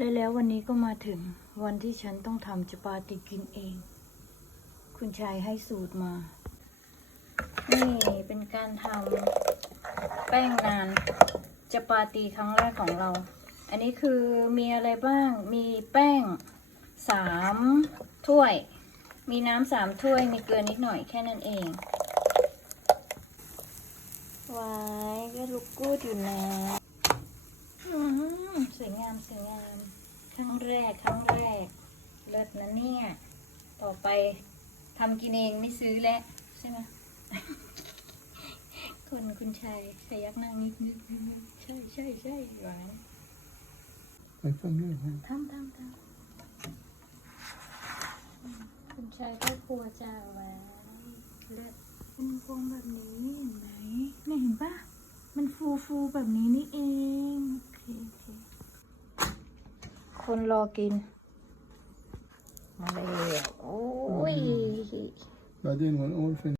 และแล้ววันนี้ก็มาถึงวันที่ฉันต้องทำจปาติกินเอง คุณชายให้สูตรมา นี่เป็นการทำแป้งนานจปาตีครั้งแรกของเรา อันนี้คือมีอะไรบ้าง มีแป้งสามถ้วย มีน้ำสามถ้วย มีเกลือนิดหน่อยแค่นั้นเองวายก็ลุกกูดอยู่นะ อืมสวยงามสวยงาม ครั้งแรกครั้งแรก เลิศนะเนี่ย ต่อไปทำกินเองไม่ซื้อแล้วใช่ไหมคนคุณชายขยักหน้านิดนึงใช่ใช่ใช่หวานไปฟังด้วยนะทำทำทำอืมคุณชายก็ครัวจ้าไว้เลิศเป็นพวงแบบนี้เห็นไหมเนี่ยเห็นปะมันฟูฟูๆแบบนี้นี่เองโอเคโอเค คนรอกิน มาแล้วโอ้ย By doing one old thing.